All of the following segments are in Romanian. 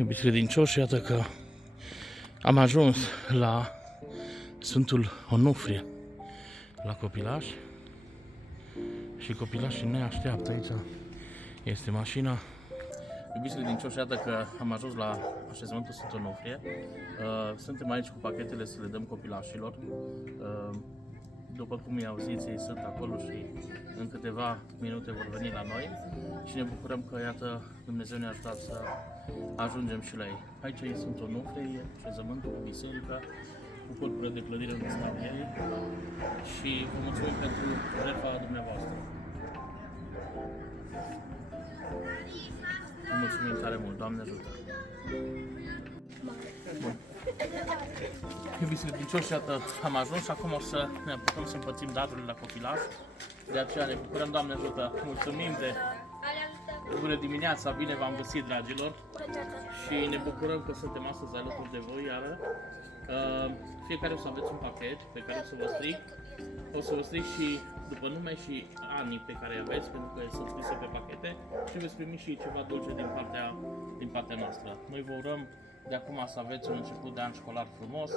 Iubiți credincioși, iată că am ajuns la Sfântul Onufrie, la copilaș, și copilașii ne așteaptă. Aici este mașina. Iubiți credincioși, iată că am ajuns la așezământul Sfântul Onufrie. Suntem aici cu pachetele să le dăm copilașilor. După cum i-au zis, ei sunt acolo și în câteva minute vor veni la noi și ne bucurăm că, iată, Dumnezeu ne-a ajutat să ajungem și la ei. Aici e Sfântul Onufrie, așezământul cu biserica, cu corpurile de clădire unde stau ei, și vă mulțumim pentru jertfa dumneavoastră. Vă mulțumim tare mult, Doamne ajută! Bun. Iubiți credincioși, iată, am ajuns și acum o să ne apucăm să împărțim darurile la copilaș. De aceea ne bucurăm, Doamne ajută! Mulțumim de bună dimineața, bine v-am găsit, dragilor! Și ne bucurăm că suntem astăzi alături de voi, iară. Fiecare o să aveți un pachet pe care o să vă stric. O să vă stric și după nume și anii pe care îi aveți, pentru că sunt scrise pe pachete, și veți primi și ceva dulce din partea noastră. Noi vă urăm de acum să aveți un început de an școlar frumos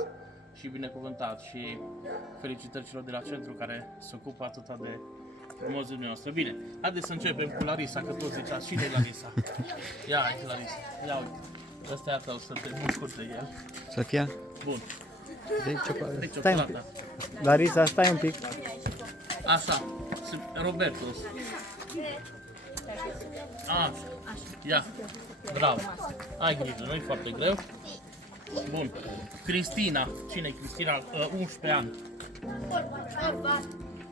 și binecuvântat, și felicitări celor de la centru care se ocupă atâta de frumos de dumneavoastră. Bine, haideți să începem cu Larisa, că toți ziceați și de Larisa. Ia, aici Larisa, ia uite. Ăsta, iată, o să te bucuri de el. Sofia? Bun. De ciocolată. De Stai un ciocolată. pic. Larisa, stai un pic. Așa, Roberto. Așa, ia, bravo. Ai grijă, nu-i foarte greu. Bun. Cristina, cine e Cristina? 11 ani.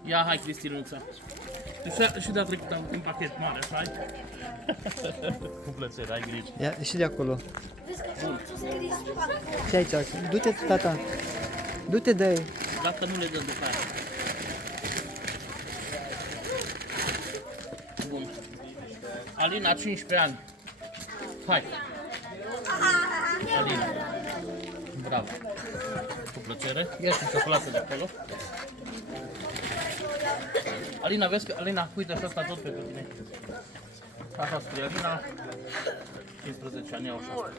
Ia, hai, Cristinuța. Și de-a trecut am un pachet mare, așa ai? Cu plăcere, ai grijă. Ia și de acolo. Bun. Și aici. Du-te, tata. Du-te de ei. Dacă nu le dăm după aia. Bun. Alina, 15 ani. Hai. Alina. Bravo. Cu plăcere. Ia și ciocolată de acolo. Alina, vezi că, Alina, uite și asta tot pentru tine. Așa scrie Alina. 15 ani, iau așa.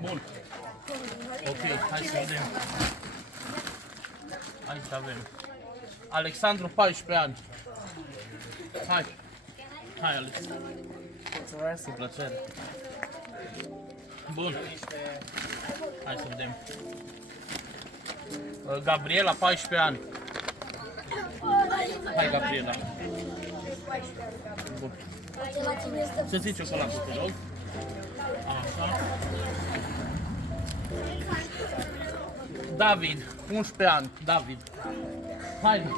Bun. Ok, hai să vedem. Aici avem Alexandru, 14 ani. Hai. Hai, Alex. Cu plăcere. Bun. Hai să vedem. Gabriela, 14 ani. Hai, Gabriela. Bun. Să zici ciocolată, te rog. Așa. David, 11 ani. David. Hai.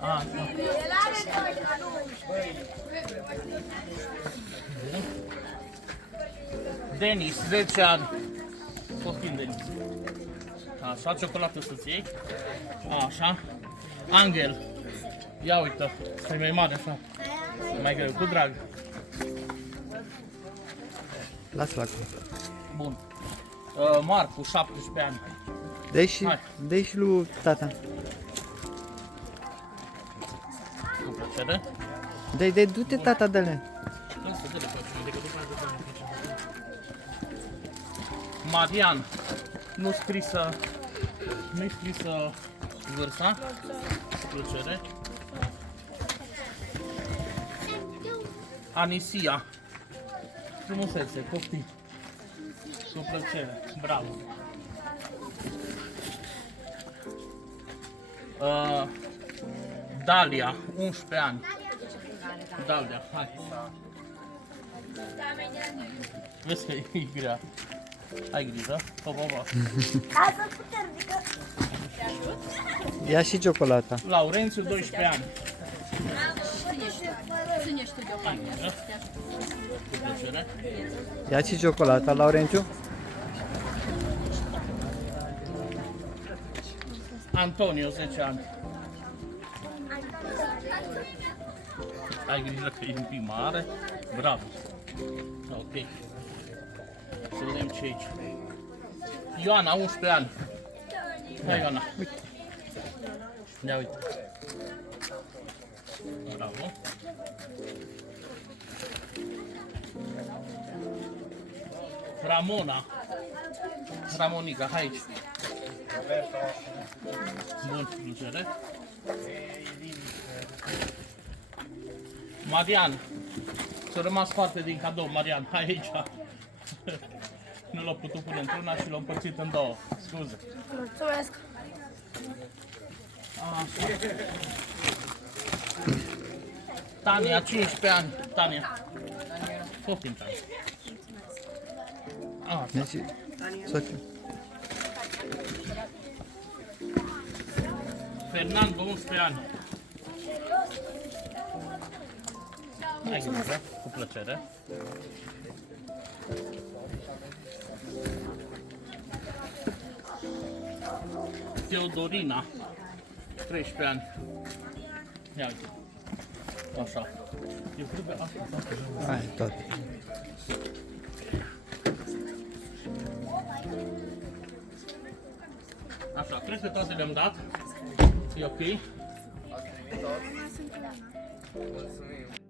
Așa. Denis, 10 ani. Copil Denis. Așa, ciocolată să-ți iei. Așa. Angel. Ia uite, stai mai mare așa. Mai greu, cu drag. Lasă-l acolo. Bun. Marcu, 17 ani. Dă-i și lui tata. Cu plăcere. Dă-i, du-te, tata, dă-le. Lasă, dă-le pe aici, adică după aceea Marian. Nu-i scrisă vârsta. Cu plăcere. Anisia. Frumusețe, poftim. Cu plăcere. Bravo. Dalia, 11 ani. Dalia, hai. Vezi că e grea. Ai grijă. Hop, hop, hop. Ia și ciocolata. Laurențiu, 12 ani. Hai grijă. Cu plăcere. Ia și ciocolata, Laurențiu. Antonio, 10 ani. Ai grijă că e un pic mare. Bravo. Ok. Să vedem ce aici. Ioana, 11 ani. Hai, Ioana. Ia uite. Bravo. Ramonica, hai aici. Bun, plăcere. Marian, s-a rămas parte din cadou, Marian, hai aici. Nu l-a putut pune într-una și l-a împărțit în două. Scuze. Mulțumesc! Așa. Tania, 15 ani. Tania. Poftim, Tania. Așa. Deci, Sofia. Fernando, 11 ani. Hai grijă, cu plăcere. Teodorina, 13 ani. Ia uite. Așa. Eu trebuie asta. Hai, tot. Așa, cred că toate le-am dat. E ok. Mulțumim.